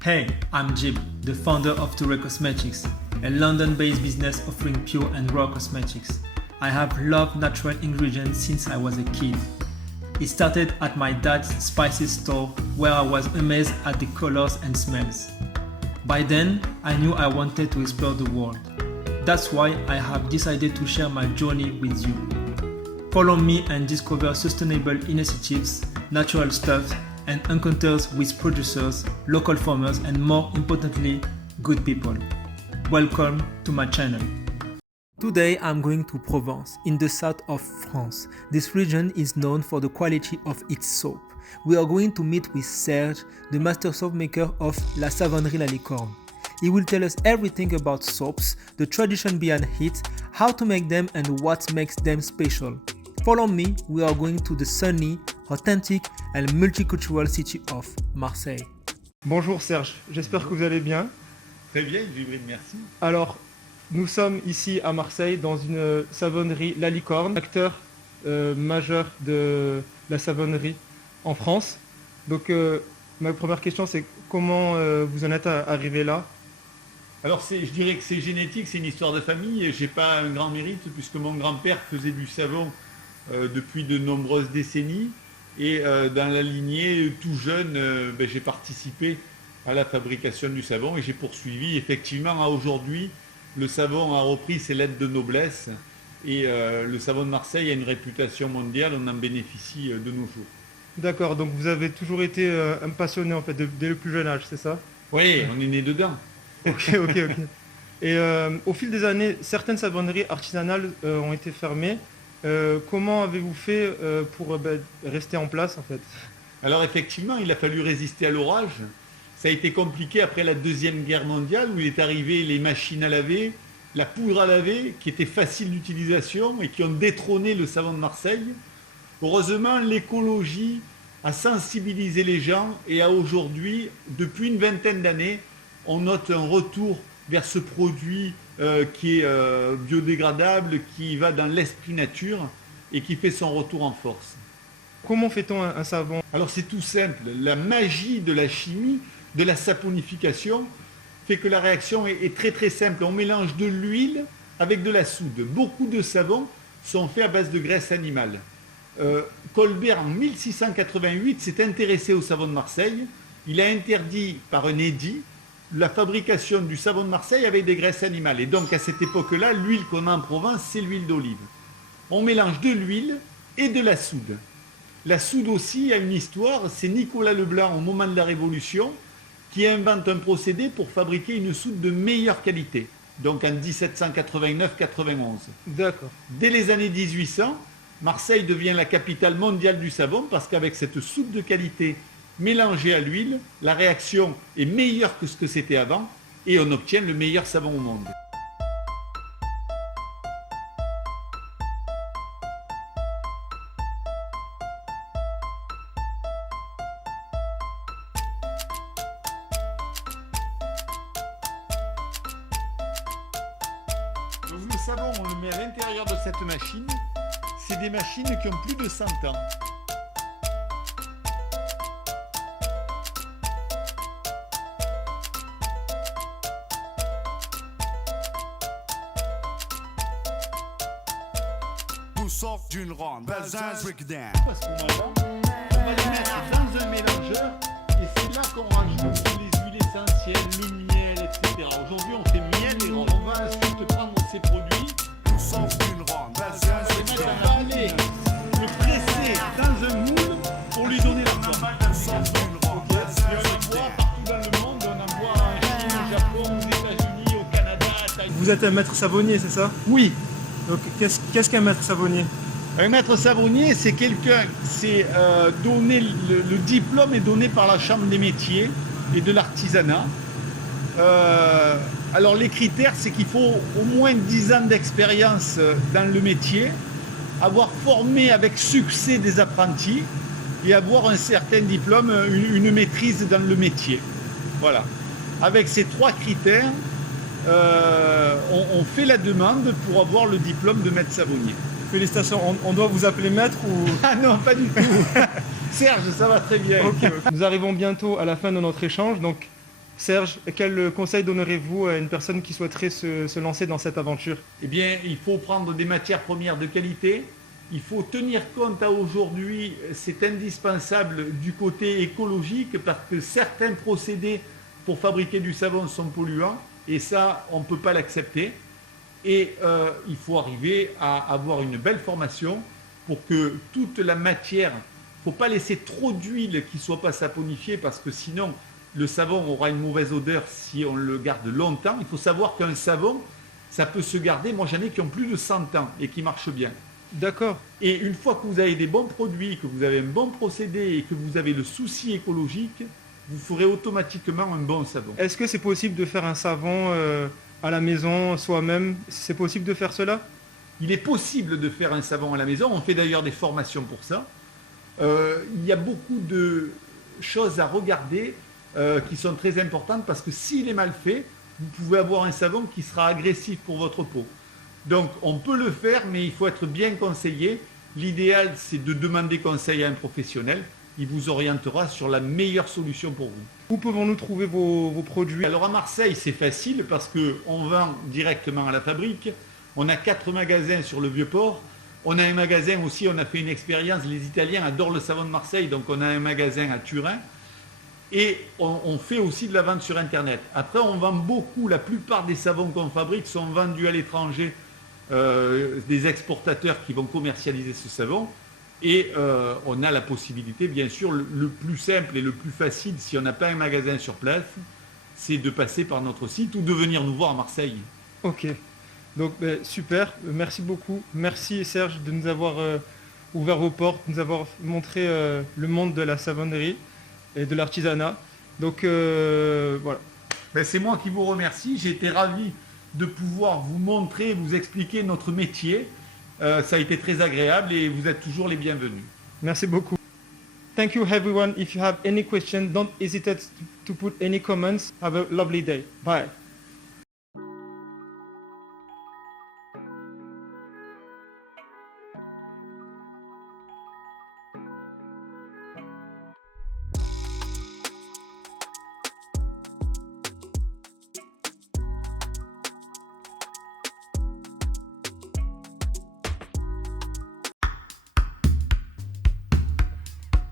Hey, I'm Jib, the founder of Toure Cosmetics, a London-based business offering pure and raw cosmetics. I have loved natural ingredients since I was a kid. It started at my dad's spices store where I was amazed at the colors and smells. By then, I knew I wanted to explore the world. That's why I have decided to share my journey with you. Follow me and discover sustainable initiatives, natural stuff, and encounters with producers, local farmers, and more importantly, good people. Welcome to my channel. Today I'm going to Provence, in the south of France. This region is known for the quality of its soap. We are going to meet with Serge, the master soap maker of La Savonnerie La Licorne. He will tell us everything about soaps, the tradition behind it, how to make them and what makes them special. Follow me, we are going to the sunny, authentic and multicultural city of Marseille. Bonjour Serge, j'espère que vous allez bien. Très bien, Jibril, merci. Alors, nous sommes ici à Marseille dans une savonnerie La Licorne, acteur majeur de la savonnerie en France. Donc ma première question c'est comment vous en êtes arrivé là? Alors je dirais que c'est génétique, c'est une histoire de famille. J'ai pas un grand mérite puisque mon grand-père faisait du savon depuis de nombreuses décennies. Et dans la lignée, tout jeune, j'ai participé à la fabrication du savon et j'ai poursuivi. Effectivement, à aujourd'hui, le savon a repris ses lettres de noblesse et le savon de Marseille a une réputation mondiale, on en bénéficie de nos jours. D'accord, donc vous avez toujours été un passionné en fait, dès le plus jeune âge, c'est ça? Oui, on est né dedans. Ok. Et au fil des années, certaines savonneries artisanales ont été fermées. Comment avez-vous fait pour rester en place en fait? Alors effectivement, il a fallu résister à l'orage. Ça a été compliqué après la Deuxième Guerre mondiale où il est arrivé les machines à laver, la poudre à laver qui était facile d'utilisation et qui ont détrôné le savon de Marseille. Heureusement, l'écologie a sensibilisé les gens et à aujourd'hui, depuis une vingtaine d'années, on note un retour vers ce produit qui est biodégradable, qui va dans l'esprit nature et qui fait son retour en force. Comment fait-on un savon? Alors c'est tout simple, la magie de la chimie, de la saponification, fait que la réaction est très très simple. On mélange de l'huile avec de la soude. Beaucoup de savons sont faits à base de graisse animale. Colbert en 1688 s'est intéressé au savon de Marseille. Il a interdit par un édit la fabrication du savon de Marseille avec des graisses animales. Et donc à cette époque-là, l'huile qu'on a en Provence, c'est l'huile d'olive. On mélange de l'huile et de la soude. La soude aussi a une histoire, c'est Nicolas Leblanc au moment de la Révolution qui invente un procédé pour fabriquer une soude de meilleure qualité. Donc en 1789-91. D'accord. Dès les années 1800, Marseille devient la capitale mondiale du savon parce qu'avec cette soude de qualité mélangée à l'huile, la réaction est meilleure que ce que c'était avant et on obtient le meilleur savon au monde. Donc le savon, on le met à l'intérieur de cette machine. C'est des machines qui ont plus de 100 ans. D'une ronde, Parce qu'on on va les mettre dans un mélangeur et c'est là qu'on rajoute les huiles essentielles, le miel, etc. Aujourd'hui on fait miel et on va ensuite prendre ces produits et on va aller le presser dans un moule pour lui donner la forme. Et on le voit partout dans le monde, on en voit en Chine, au Japon, aux États-Unis, au Canada, à Taïwan. Vous êtes un maître savonnier, c'est ça? Oui. Donc qu'est-ce qu'un maître savonnier? Un maître savonnier, c'est quelqu'un, c'est donné, le diplôme est donné par la Chambre des métiers et de l'artisanat. Alors les critères, c'est qu'il faut au moins 10 ans d'expérience dans le métier, avoir formé avec succès des apprentis et avoir un certain diplôme, une maîtrise dans le métier. Voilà. Avec ces 3 critères, on fait la demande pour avoir le diplôme de maître savonnier. Félicitations, on doit vous appeler maître ou... Ah non, pas du tout. Serge, ça va très bien. Okay. Nous arrivons bientôt à la fin de notre échange, donc Serge, quel conseil donnerez-vous à une personne qui souhaiterait se lancer dans cette aventure? Eh bien, il faut prendre des matières premières de qualité. Il faut tenir compte à aujourd'hui, c'est indispensable du côté écologique parce que certains procédés pour fabriquer du savon sont polluants et ça, on ne peut pas l'accepter. Et il faut arriver à avoir une belle formation pour que toute la matière, il ne faut pas laisser trop d'huile qui ne soit pas saponifiée parce que sinon le savon aura une mauvaise odeur si on le garde longtemps. Il faut savoir qu'un savon, ça peut se garder, moi j'en ai qui ont plus de 100 ans et qui marchent bien. D'accord. Et une fois que vous avez des bons produits, que vous avez un bon procédé et que vous avez le souci écologique, vous ferez automatiquement un bon savon. Est-ce que c'est possible de faire un savon à la maison soi-même? C'est possible de faire cela? Il est possible de faire un savon à la maison. On fait d'ailleurs des formations pour ça. Il y a beaucoup de choses à regarder qui sont très importantes parce que s'il est mal fait, vous pouvez avoir un savon qui sera agressif pour votre peau. Donc on peut le faire, mais il faut être bien conseillé. L'idéal, c'est de demander conseil à un professionnel. Il vous orientera sur la meilleure solution pour vous. Où pouvons-nous trouver vos produits? Alors à Marseille, c'est facile parce qu'on vend directement à la fabrique. On a 4 magasins sur le Vieux-Port. On a un magasin aussi, on a fait une expérience. Les Italiens adorent le savon de Marseille, donc on a un magasin à Turin. Et on fait aussi de la vente sur Internet. Après, on vend beaucoup. La plupart des savons qu'on fabrique sont vendus à l'étranger. Des exportateurs qui vont commercialiser ce savon. Et on a la possibilité, bien sûr, le plus simple et le plus facile, si on n'a pas un magasin sur place, c'est de passer par notre site ou de venir nous voir à Marseille. Ok. Donc super, merci beaucoup. Merci Serge de nous avoir ouvert vos portes, de nous avoir montré le monde de la savonnerie et de l'artisanat. Donc voilà. C'est moi qui vous remercie. J'ai été ravi de pouvoir vous montrer, vous expliquer notre métier. Ça a été très agréable et vous êtes toujours les bienvenus. Merci beaucoup. Thank you everyone. If you have any questions, don't hesitate to put any comments. Have a lovely day. Bye.